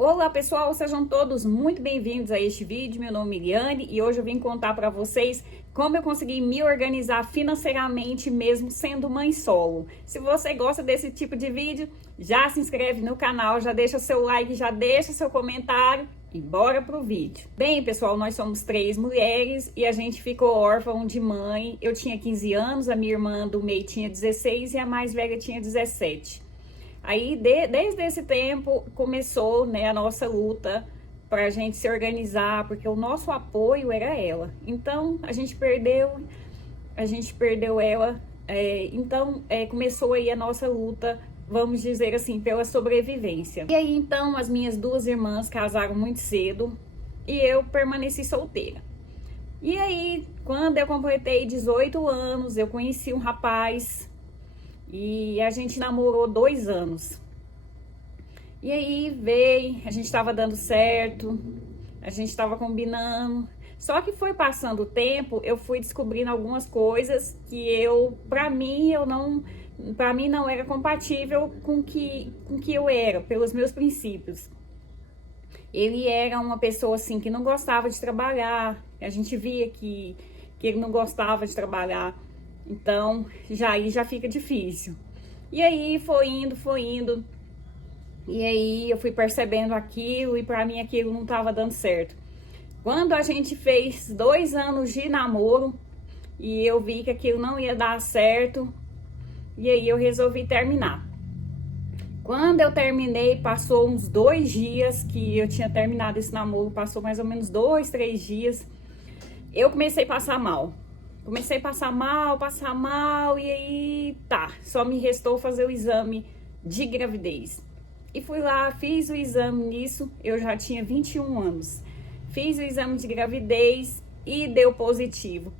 Olá pessoal, sejam todos muito bem-vindos a este vídeo. Meu nome é Miriane e hoje eu vim contar para vocês como eu consegui me organizar financeiramente mesmo sendo mãe solo. Se você gosta desse tipo de vídeo, já se inscreve no canal, já deixa seu like, já deixa seu comentário e bora pro vídeo. Bem pessoal, nós somos 3 mulheres e a gente ficou órfão de mãe. Eu tinha 15 anos, a minha irmã do meio tinha 16 e a mais velha tinha 17. Aí, desde esse tempo, começou, né, a nossa luta para a gente se organizar, porque o nosso apoio era ela. Então, a gente perdeu ela. Começou aí a nossa luta, vamos dizer assim, pela sobrevivência. E aí, então, as minhas 2 irmãs casaram muito cedo e eu permaneci solteira. E aí, quando eu completei 18 anos, eu conheci um rapaz. E a gente namorou 2 anos. E aí veio, a gente estava dando certo, a gente estava combinando. Só que foi passando o tempo, eu fui descobrindo algumas coisas que para mim não era compatível com que eu era, pelos meus princípios. Ele era uma pessoa assim que não gostava de trabalhar. A gente via que ele não gostava de trabalhar. Então, já fica difícil. E aí, foi indo. E aí, eu fui percebendo aquilo e pra mim aquilo não tava dando certo. Quando a gente fez 2 anos de namoro e eu vi que aquilo não ia dar certo, e aí eu resolvi terminar. Quando eu terminei, passou uns 2 dias que eu tinha terminado esse namoro, passou mais ou menos 2, 3 dias, eu comecei a passar mal. Comecei a passar mal, e aí só me restou fazer o exame de gravidez. E fui lá, fiz o exame nisso, eu já tinha 21 anos. Fiz o exame de gravidez e deu positivo.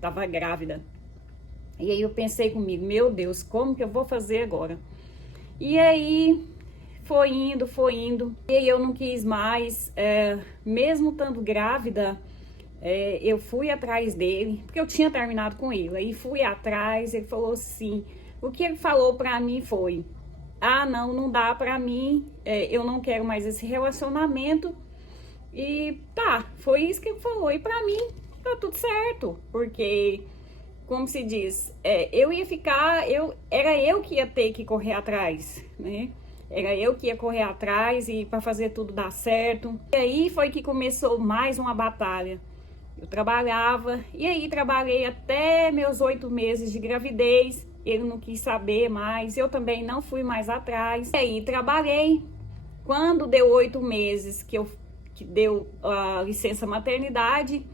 Tava grávida. E aí eu pensei comigo, meu Deus, como que eu vou fazer agora? E aí foi indo. E aí eu não quis mais, mesmo estando grávida, eu fui atrás dele, porque eu tinha terminado com ele. Aí fui atrás, ele falou assim, o que ele falou pra mim foi, não dá pra mim, eu não quero mais esse relacionamento. E foi isso que ele falou. E pra mim, tá tudo certo, porque, como se diz, era eu que ia ter que correr atrás, né? Era eu que ia correr atrás e para fazer tudo dar certo. E aí foi que começou mais uma batalha. Eu trabalhava, e aí trabalhei até meus 8 meses de gravidez. Ele não quis saber mais, eu também não fui mais atrás. E aí trabalhei. Quando deu 8 meses que deu a licença maternidade,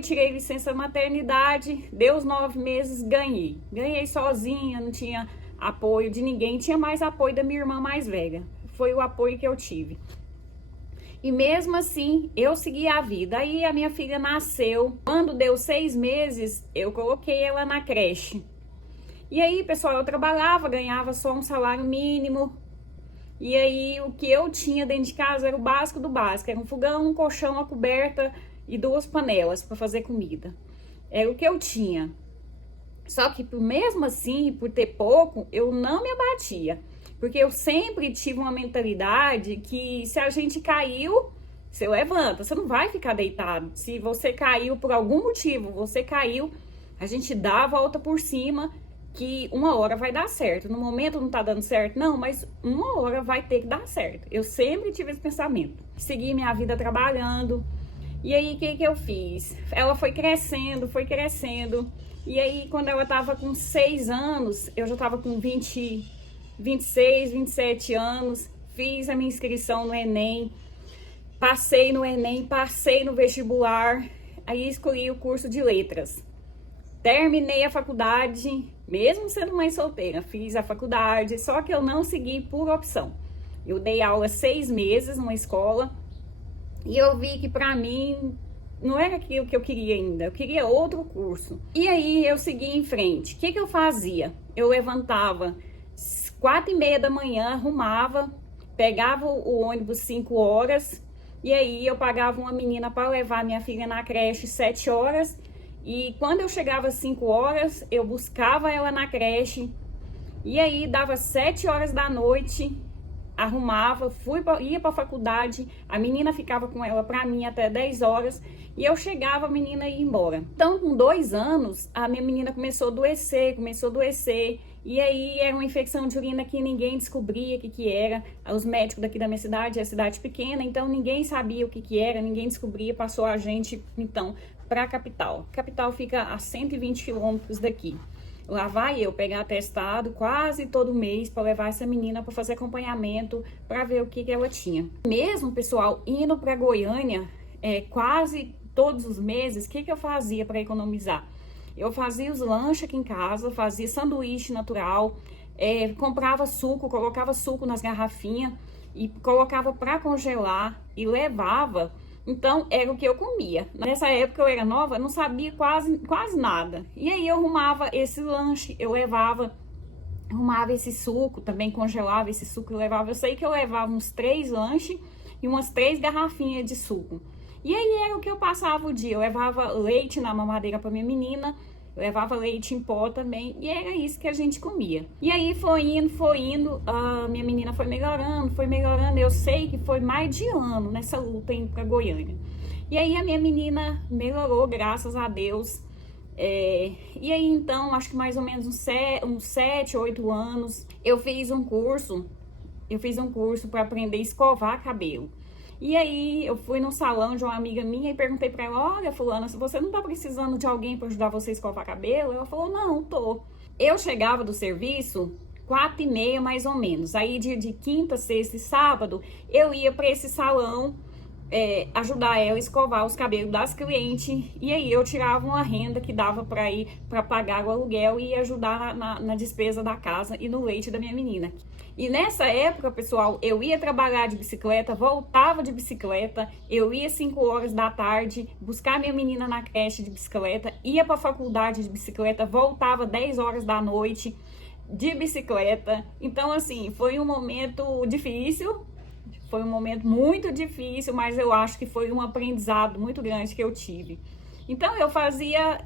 tirei licença maternidade, deu os 9 meses, ganhei. Ganhei sozinha, não tinha apoio de ninguém, tinha mais apoio da minha irmã mais velha. Foi o apoio que eu tive. E mesmo assim, eu segui a vida. Aí a minha filha nasceu. Quando deu 6 meses, eu coloquei ela na creche. E aí, pessoal, eu trabalhava, ganhava só um salário mínimo. E aí, o que eu tinha dentro de casa era o básico do básico. Era um fogão, um colchão, uma coberta e 2 panelas para fazer comida. Era o que eu tinha. Só que, mesmo assim, por ter pouco, eu não me abatia. Porque eu sempre tive uma mentalidade que se a gente caiu, você levanta, você não vai ficar deitado. Se você caiu por algum motivo, a gente dá a volta por cima, que uma hora vai dar certo. No momento não tá dando certo, não, mas uma hora vai ter que dar certo. Eu sempre tive esse pensamento. Segui minha vida trabalhando. E aí, o que eu fiz? Ela foi crescendo. E aí, quando ela tava com 6 anos, eu já tava com 26, 27 anos, fiz a minha inscrição no Enem, passei no Enem, passei no vestibular, aí escolhi o curso de letras. Terminei a faculdade, mesmo sendo mãe solteira, fiz a faculdade, só que eu não segui por opção. Eu dei aula 6 meses numa escola e eu vi que pra mim não era aquilo que eu queria ainda, eu queria outro curso. E aí eu segui em frente. O que eu fazia? Eu levantava 4h30 da manhã, arrumava, pegava o ônibus 5 horas, e aí eu pagava uma menina para levar minha filha na creche 7 horas, e quando eu chegava às 5 horas, eu buscava ela na creche, e aí dava 7 horas da noite, arrumava, ia para a faculdade, a menina ficava com ela para mim até 10 horas e eu chegava, a menina ia embora. Então, com 2 anos, a minha menina começou a adoecer, e aí era uma infecção de urina que ninguém descobria o que era. Os médicos daqui da minha cidade, é cidade pequena, então ninguém sabia o que era, ninguém descobria, passou a gente, então, para a capital. A capital fica a 120 quilômetros daqui. Lá vai eu pegar atestado quase todo mês para levar essa menina para fazer acompanhamento, para ver o que ela tinha. Mesmo, pessoal, indo para Goiânia, quase todos os meses, o que eu fazia para economizar? Eu fazia os lanches aqui em casa, fazia sanduíche natural, comprava suco, colocava suco nas garrafinhas e colocava para congelar e levava. Então, era o que eu comia. Nessa época eu era nova, não sabia quase nada. E aí eu arrumava esse lanche, eu arrumava esse suco, também congelava esse suco e levava. Eu sei que eu levava uns 3 lanches e umas 3 garrafinhas de suco. E aí era o que eu passava o dia. Eu levava leite na mamadeira para minha menina, eu levava leite em pó também, e era isso que a gente comia. E aí foi indo, a minha menina foi melhorando. Eu sei que foi mais de ano nessa luta indo pra Goiânia. E aí a minha menina melhorou, graças a Deus. E aí então, acho que mais ou menos uns 7, 8 anos, eu fiz um curso para aprender a escovar cabelo. E aí eu fui no salão de uma amiga minha e perguntei pra ela: olha, fulana, se você não tá precisando de alguém para ajudar você a escovar cabelo? Ela falou: não, tô. Eu chegava do serviço 4h30 mais ou menos. Aí de quinta, sexta e sábado eu ia para esse salão ajudar ela a escovar os cabelos das clientes, e aí eu tirava uma renda que dava para ir para pagar o aluguel e ajudar na despesa da casa e no leite da minha menina. E nessa época, pessoal, eu ia trabalhar de bicicleta, voltava de bicicleta, eu ia 5 horas da tarde buscar minha menina na creche de bicicleta, ia para a faculdade de bicicleta, voltava 10 horas da noite de bicicleta. Então, assim, foi um momento difícil. Foi um momento muito difícil, mas eu acho que foi um aprendizado muito grande que eu tive. Então, eu fazia,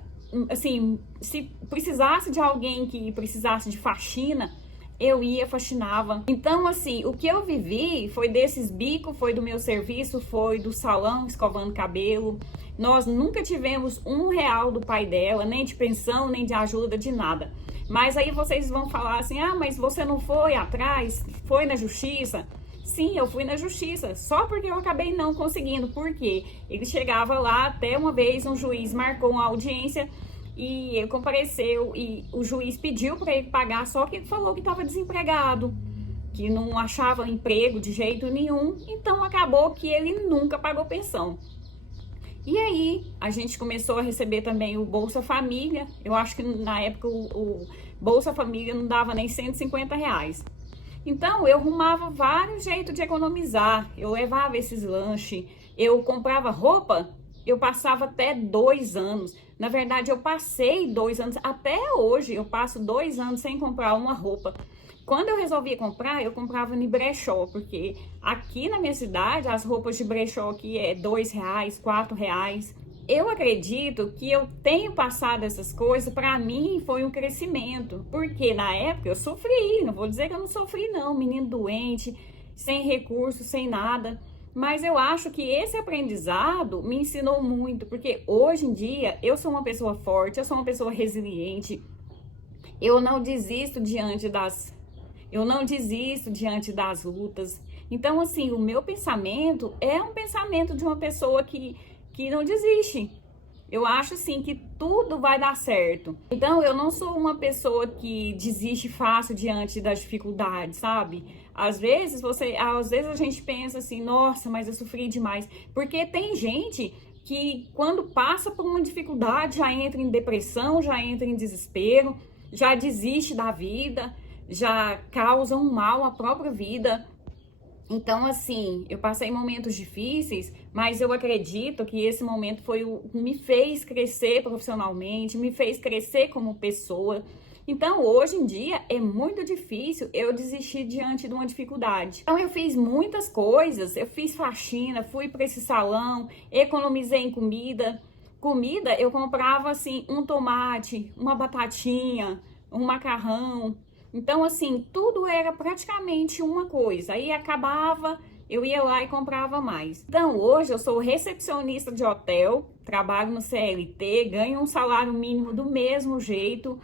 assim, se precisasse de alguém que precisasse de faxina, eu ia, faxinava. Então, assim, o que eu vivi foi desses bicos, foi do meu serviço, foi do salão escovando cabelo. Nós nunca tivemos R$1 do pai dela, nem de pensão, nem de ajuda, de nada. Mas aí vocês vão falar assim: ah, mas você não foi atrás, foi na justiça? Sim, eu fui na justiça, só porque eu acabei não conseguindo. Por quê? Ele chegava lá, até uma vez um juiz marcou uma audiência e ele compareceu e o juiz pediu para ele pagar, só que ele falou que estava desempregado, que não achava emprego de jeito nenhum, então acabou que ele nunca pagou pensão. E aí a gente começou a receber também o Bolsa Família. Eu acho que na época o Bolsa Família não dava nem R$150. Então, eu arrumava vários jeitos de economizar. Eu levava esses lanches, eu comprava roupa, eu passava até 2 anos. Na verdade, eu passei 2 anos, até hoje eu passo 2 anos sem comprar uma roupa. Quando eu resolvia comprar, eu comprava no brechó, porque aqui na minha cidade, as roupas de brechó aqui é R$2, R$4. Eu acredito que eu tenho passado essas coisas, para mim foi um crescimento, porque na época eu sofri, não vou dizer que eu não sofri não, menino doente, sem recurso, sem nada, mas eu acho que esse aprendizado me ensinou muito, porque hoje em dia eu sou uma pessoa forte, eu sou uma pessoa resiliente, eu não desisto diante das lutas. Então, assim, o meu pensamento é um pensamento de uma pessoa que não desiste. Eu acho assim que tudo vai dar certo. Então eu não sou uma pessoa que desiste fácil diante das dificuldades, sabe? Às vezes a gente pensa assim: nossa, mas eu sofri demais. Porque tem gente que quando passa por uma dificuldade já entra em depressão, já entra em desespero, já desiste da vida, já causa um mal à própria vida. Então, assim, eu passei momentos difíceis, mas eu acredito que esse momento foi me fez crescer profissionalmente, me fez crescer como pessoa. Então, hoje em dia, é muito difícil eu desistir diante de uma dificuldade. Então, eu fiz muitas coisas, eu fiz faxina, fui para esse salão, economizei em comida. Comida, eu comprava, assim, um tomate, uma batatinha, um macarrão. Então, assim, tudo era praticamente uma coisa. Aí acabava, eu ia lá e comprava mais. Então, hoje eu sou recepcionista de hotel, trabalho no CLT, ganho um salário mínimo do mesmo jeito.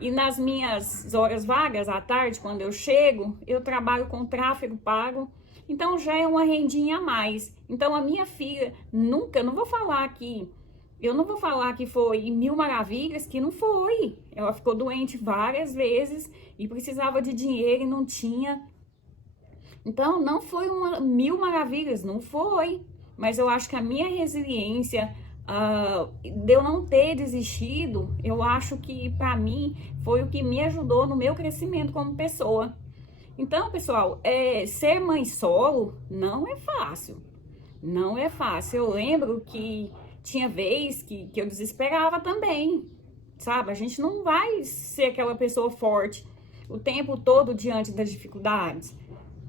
E nas minhas horas vagas, à tarde, quando eu chego, eu trabalho com tráfego pago. Então, já é uma rendinha a mais. Então, a minha filha nunca, eu não vou falar que foi mil maravilhas, que não foi. Ela ficou doente várias vezes e precisava de dinheiro e não tinha. Então, não foi uma mil maravilhas, não foi. Mas eu acho que a minha resiliência, de eu não ter desistido, eu acho que para mim foi o que me ajudou no meu crescimento como pessoa. Então, pessoal, ser mãe solo não é fácil. Não é fácil. Eu lembro que tinha vez que eu desesperava também, sabe? A gente não vai ser aquela pessoa forte o tempo todo diante das dificuldades.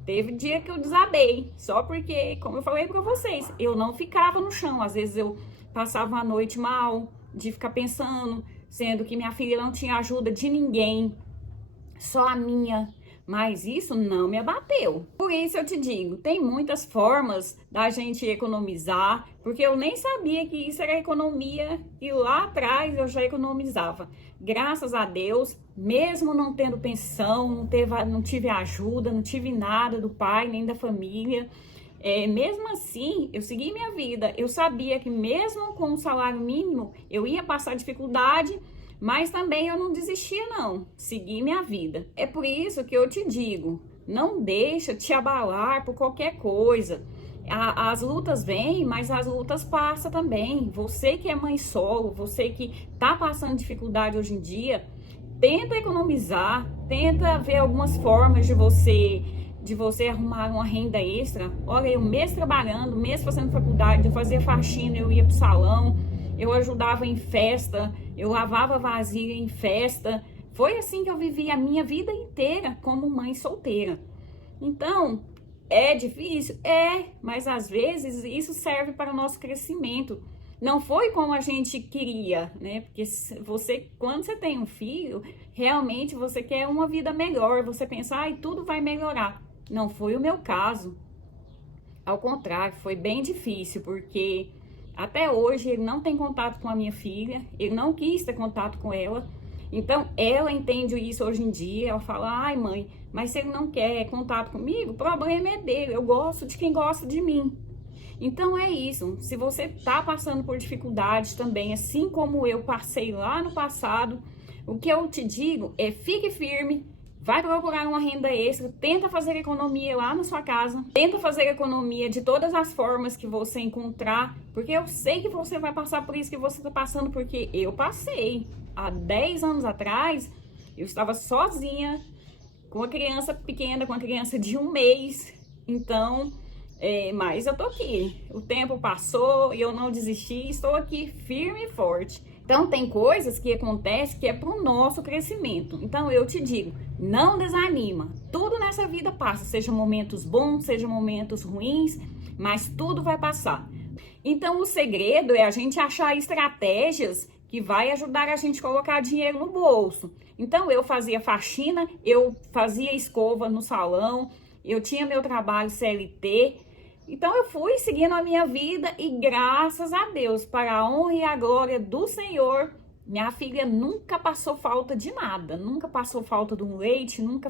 Teve dia que eu desabei, só porque, como eu falei pra vocês, eu não ficava no chão. Às vezes eu passava a noite mal, de ficar pensando, sendo que minha filha não tinha ajuda de ninguém, só a minha. Mas isso não me abateu. Por isso eu te digo, tem muitas formas da gente economizar, porque eu nem sabia que isso era economia e lá atrás eu já economizava. Graças a Deus, mesmo não tendo pensão, não tive ajuda, não tive nada do pai nem da família. Mesmo assim, eu segui minha vida. Eu sabia que mesmo com o salário mínimo, eu ia passar dificuldade, mas também eu não desistia não, segui minha vida. É por isso que eu te digo, não deixa te abalar por qualquer coisa. As lutas vêm, mas as lutas passam também. Você que é mãe solo, você que tá passando dificuldade hoje em dia, tenta economizar, tenta ver algumas formas de você arrumar uma renda extra. Olha, eu mês trabalhando, mês fazendo faculdade, eu fazia faxina, eu ia pro salão, eu ajudava em festa, eu lavava vasilha em festa. Foi assim que eu vivi a minha vida inteira como mãe solteira. Então, é difícil? Mas às vezes isso serve para o nosso crescimento. Não foi como a gente queria, né? Porque quando você tem um filho, realmente você quer uma vida melhor, você pensa, ai, tudo vai melhorar. Não foi o meu caso. Ao contrário, foi bem difícil, porque até hoje ele não tem contato com a minha filha, ele não quis ter contato com ela. Então, ela entende isso hoje em dia, ela fala, ai mãe, mas se ele não quer contato comigo, o problema é dele, eu gosto de quem gosta de mim. Então é isso, se você tá passando por dificuldades também, assim como eu passei lá no passado, o que eu te digo é fique firme, vai procurar uma renda extra, tenta fazer economia lá na sua casa, tenta fazer economia de todas as formas que você encontrar, porque eu sei que você vai passar por isso que você está passando, porque eu passei. Há 10 anos atrás, eu estava sozinha, com uma criança pequena, com uma criança de 1 mês, então... mas eu tô aqui, o tempo passou e eu não desisti, estou aqui firme e forte. Então tem coisas que acontecem que é pro nosso crescimento. Então eu te digo, não desanima. Tudo nessa vida passa, seja momentos bons, seja momentos ruins, mas tudo vai passar. Então o segredo é a gente achar estratégias que vai ajudar a gente a colocar dinheiro no bolso. Então eu fazia faxina, eu fazia escova no salão, eu tinha meu trabalho CLT. Então eu fui seguindo a minha vida e graças a Deus, para a honra e a glória do Senhor, minha filha nunca passou falta de nada, nunca passou falta de um leite, nunca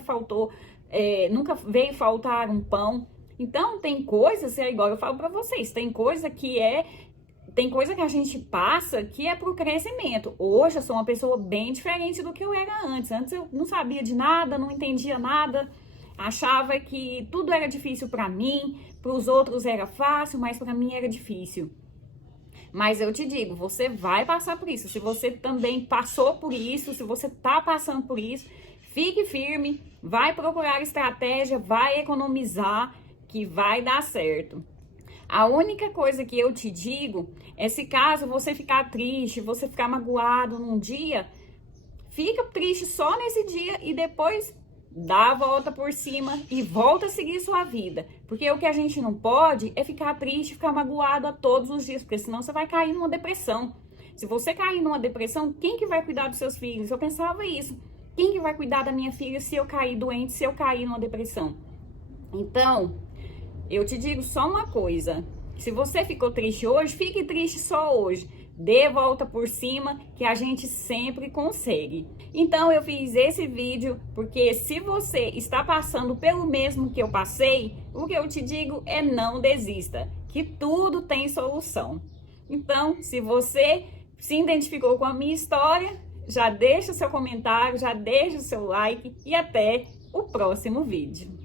veio faltar um pão. Então tem coisas, é igual eu falo para vocês, tem coisa que a gente passa que é pro crescimento. Hoje eu sou uma pessoa bem diferente do que eu era antes. Antes eu não sabia de nada, não entendia nada. Achava que tudo era difícil para mim, para os outros era fácil, mas para mim era difícil. Mas eu te digo, você vai passar por isso. Se você também passou por isso, se você tá passando por isso, fique firme, vai procurar estratégia, vai economizar, que vai dar certo. A única coisa que eu te digo é, se caso você ficar triste, você ficar magoado num dia, fica triste só nesse dia e depois dá a volta por cima e volta a seguir sua vida. Porque o que a gente não pode é ficar triste, ficar magoado a todos os dias, porque senão você vai cair numa depressão. Se você cair numa depressão, quem que vai cuidar dos seus filhos? Eu pensava isso. Quem que vai cuidar da minha filha se eu cair doente, se eu cair numa depressão? Então, eu te digo só uma coisa. Se você ficou triste hoje, fique triste só hoje. Dê volta por cima, que a gente sempre consegue. Então, eu fiz esse vídeo porque se você está passando pelo mesmo que eu passei, o que eu te digo é não desista, que tudo tem solução. Então, se você se identificou com a minha história, já deixa o seu comentário, já deixa o seu like e até o próximo vídeo.